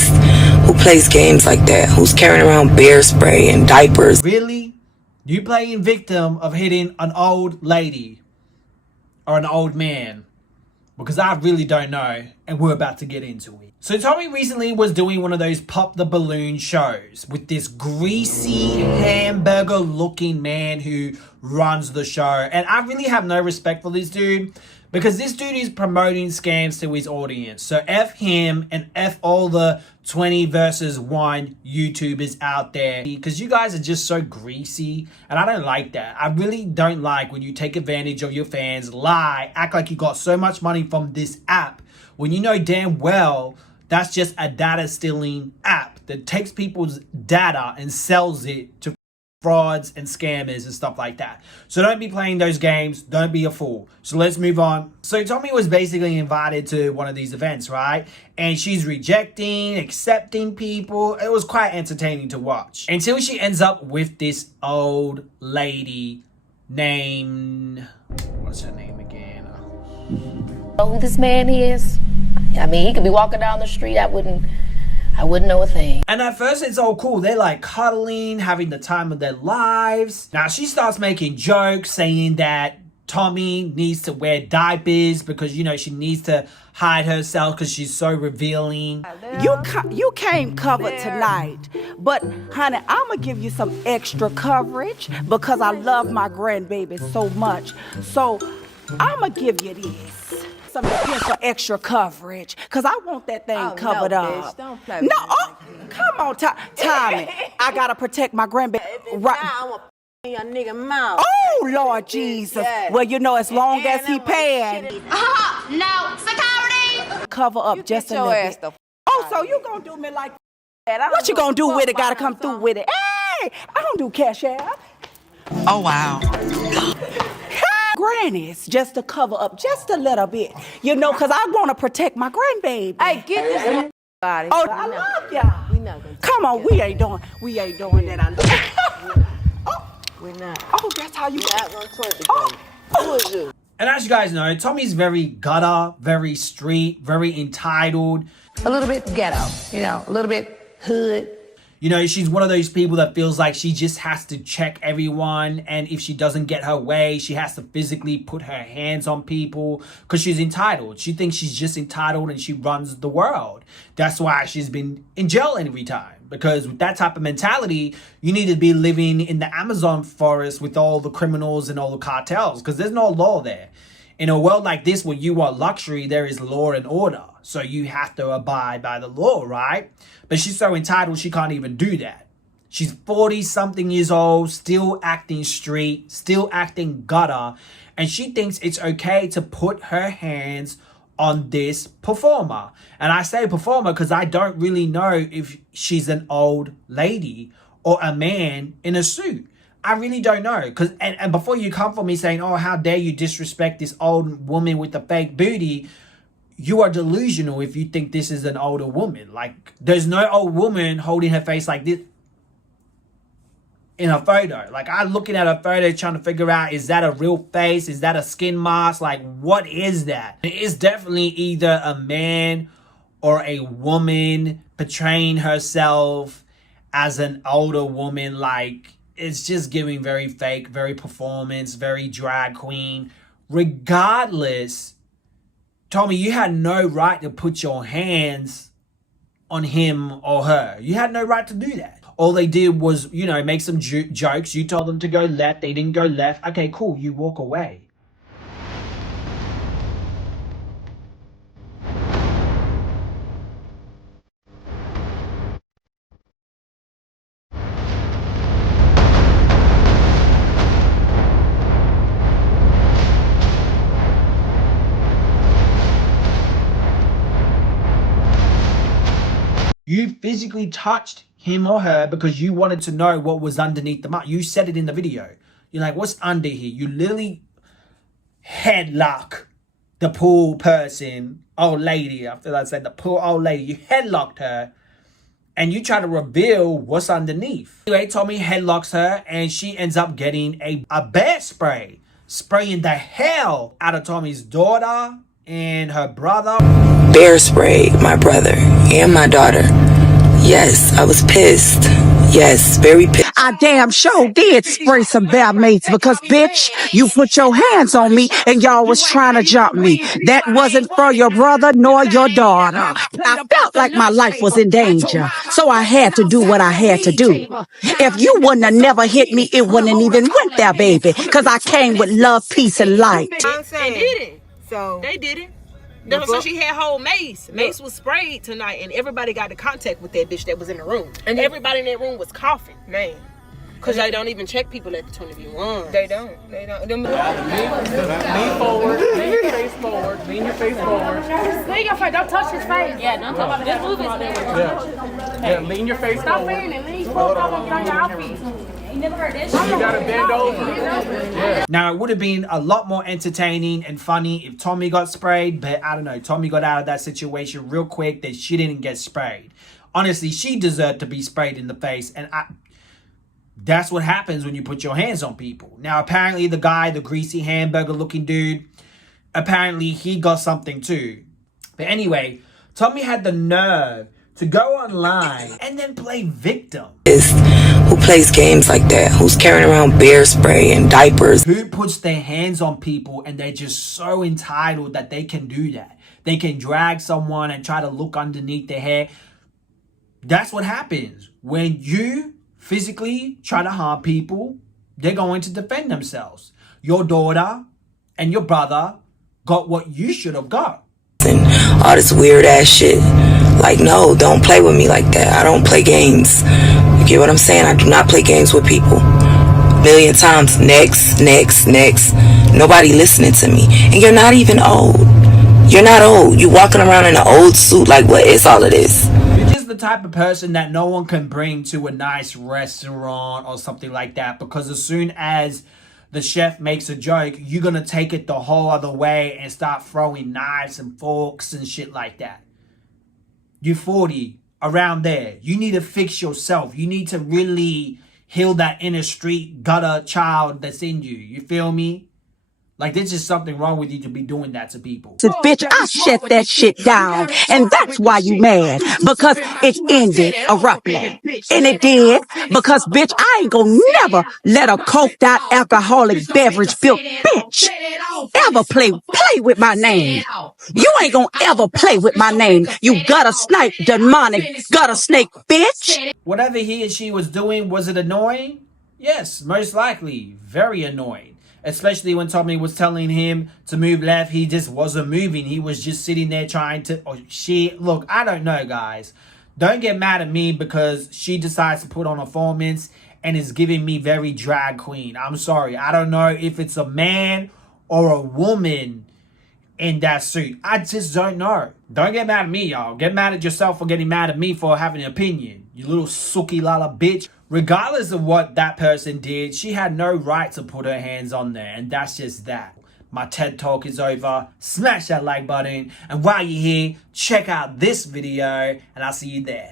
exist? Who plays games like that? Who's carrying around bear spray and diapers? Really? You playing victim of hitting an old lady or an old man? Because I really don't know, and we're about to get into it. So Tommie recently was doing one of those pop the balloon shows with this greasy hamburger looking man who runs the show. And I really have no respect for this dude, because this dude is promoting scams to his audience. So F him and F all the 20 versus 1 YouTubers out there, because you guys are just so greasy and I don't like that. I really don't like when you take advantage of your fans, lie, act like you got so much money from this app when you know damn well that's just a data stealing app that takes people's data and sells it to frauds and scammers and stuff like that. So don't be playing those games. Don't be a fool. So let's move on. So Tommie was basically invited to one of these events, right? And she's rejecting, accepting people. It was quite entertaining to watch until she ends up with this old lady named, what's her name again? Know who this man is? I mean, he could be walking down the street. I wouldn't know a thing. And at first it's all cool. They're like cuddling, having the time of their lives. Now she starts making jokes saying that Tommie needs to wear diapers because, you know, she needs to hide herself because she's so revealing. You came covered tonight, but honey, I'm gonna give you some extra coverage because I love my grandbaby so much. So I'm gonna give you this. Some for extra coverage, cause I want that thing covered up. Bitch, don't play no, come on, Tommie. I gotta protect my grandbaby. Right. I'm a your nigga mouth. Oh Lord Jesus. Yes. Well, you know, as long as he paying, No, security! cover up just a little bit. Oh, so you gonna do me like that? What you gonna do with it? Gotta come through with it. Hey, I don't do cash out. Oh, wow. Grannies, just to cover up just a little bit, you know, because I want to protect my grandbaby. Hey, get this out of here. Oh, I love y'all. We not gonna Come on, we ain't doing that. I love. We're not. Oh, that's how you. We're not gonna twerk together. Who is you? And as you guys know, Tommie's very gutter, very street, very entitled. A little bit ghetto, you know, a little bit hood. You know, she's one of those people that feels like she just has to check everyone. And if she doesn't get her way, she has to physically put her hands on people because she's entitled. She thinks she's just entitled and she runs the world. That's why she's been in jail every time. Because with that type of mentality, you need to be living in the Amazon forest with all the criminals and all the cartels, because there's no law there. In a world like this where you want luxury, there is law and order. So you have to abide by the law, right? But she's so entitled, she can't even do that. She's 40-something years old, still acting street, still acting gutter. And she thinks it's okay to put her hands on this performer. And I say performer because I don't really know if she's an old lady or a man in a suit. I really don't know. Because and before you come for me saying, oh, how dare you disrespect this old woman with the fake booty, you are delusional if you think this is an older woman. Like, there's no old woman holding her face like this in a photo. Like, I'm looking at a photo trying to figure out, is that a real face? Is that a skin mask? Like, what is that? It is definitely either a man or a woman portraying herself as an older woman. Like, it's just giving very fake, very performance, very drag queen. Regardless, Tommie, you had no right to put your hands on him or her. You had no right to do that. All they did was, you know, make some jokes. You told them to go left. They didn't go left. Okay, cool. You walk away. You physically touched him or her because you wanted to know what was underneath the mask. You said it in the video. You're like, what's under here? You literally headlock the poor person, old lady. I feel like I said the poor old lady. You headlocked her and you try to reveal what's underneath. Anyway, Tommie headlocks her and she ends up getting a bear spray, spraying the hell out of Tommie's daughter and her brother. Bear sprayed my brother and my daughter Yes, I was pissed. Yes, very pissed. I damn sure did spray some bear mates because, bitch, you put your hands on me and y'all was trying to jump me. That wasn't for your brother nor your daughter. I felt like my life was in danger, so I had to do what I had to do. If you wouldn't have never hit me, it wouldn't have even went there, baby, because I came with love, peace, and light. They didn't. So They didn't. So she had whole Mace. Mace was sprayed tonight, and everybody got in contact with that bitch that was in the room. And everybody in that room was coughing. man, Because they don't even check people at the 21. they don't. They don't. Them Lean forward. Lean your face forward. Lean your face forward. Lean your face. Don't touch his face. Yeah, don't touch. Just move his face. Yeah, lean your face Stop forward. fearing it. Lean forward. Don't get on your outfit. You never heard that shit. You gotta bend over. Now, it would have been a lot more entertaining and funny if Tommie got sprayed, but I don't know. Tommie got out of that situation real quick that she didn't get sprayed. Honestly, she deserved to be sprayed in the face, and that's what happens when you put your hands on people. Now, apparently, the guy, the greasy hamburger-looking dude, apparently he got something too. But anyway, Tommie had the nerve to go online and then play victim. Who plays games like that? Who's carrying around bear spray and diapers? Who puts their hands on people and they're just so entitled that they can do that. They can drag someone and try to look underneath their hair. That's what happens. When you physically try to harm people, they're going to defend themselves. Your daughter and your brother got what you should have got. And all this weird ass shit. Like, no, don't play with me like that. I don't play games. You get what I'm saying? I do not play games with people. A million times. Next. Nobody listening to me. And you're not even old. You're not old. You walking around in an old suit. Like, what is all of this? You're just the type of person that no one can bring to a nice restaurant or something like that, because as soon as the chef makes a joke, you're gonna take it the whole other way and start throwing knives and forks and shit like that. You're 40, around there. You need to fix yourself. You need to really heal that inner street gutter child that's in you. You feel me? Like, there's just something wrong with you to be doing that to people. Bitch, I shut that shit down, and that's why you mad, because it ended abruptly. And it did, because, bitch, I ain't gonna never let a coked out alcoholic beverage built bitch ever play with my name. You ain't gonna ever play with my name, you gutter snipe, demonic gutter snake bitch. Whatever he and she was doing, was it annoying? Yes, most likely. Very annoying. Especially when Tommie was telling him to move left, he just wasn't moving. He was just sitting there trying to... Oh, look, I don't know, guys. Don't get mad at me because she decides to put on a performance and is giving me very drag queen. I'm sorry. I don't know if it's a man or a woman in that suit. I just don't know. Don't get mad at me, y'all. Get mad at yourself for getting mad at me for having an opinion. You little suki lala bitch. Regardless of what that person did, she had no right to put her hands on there. And that's just that. My TED Talk is over. Smash that like button. And while you're here, check out this video. And I'll see you there.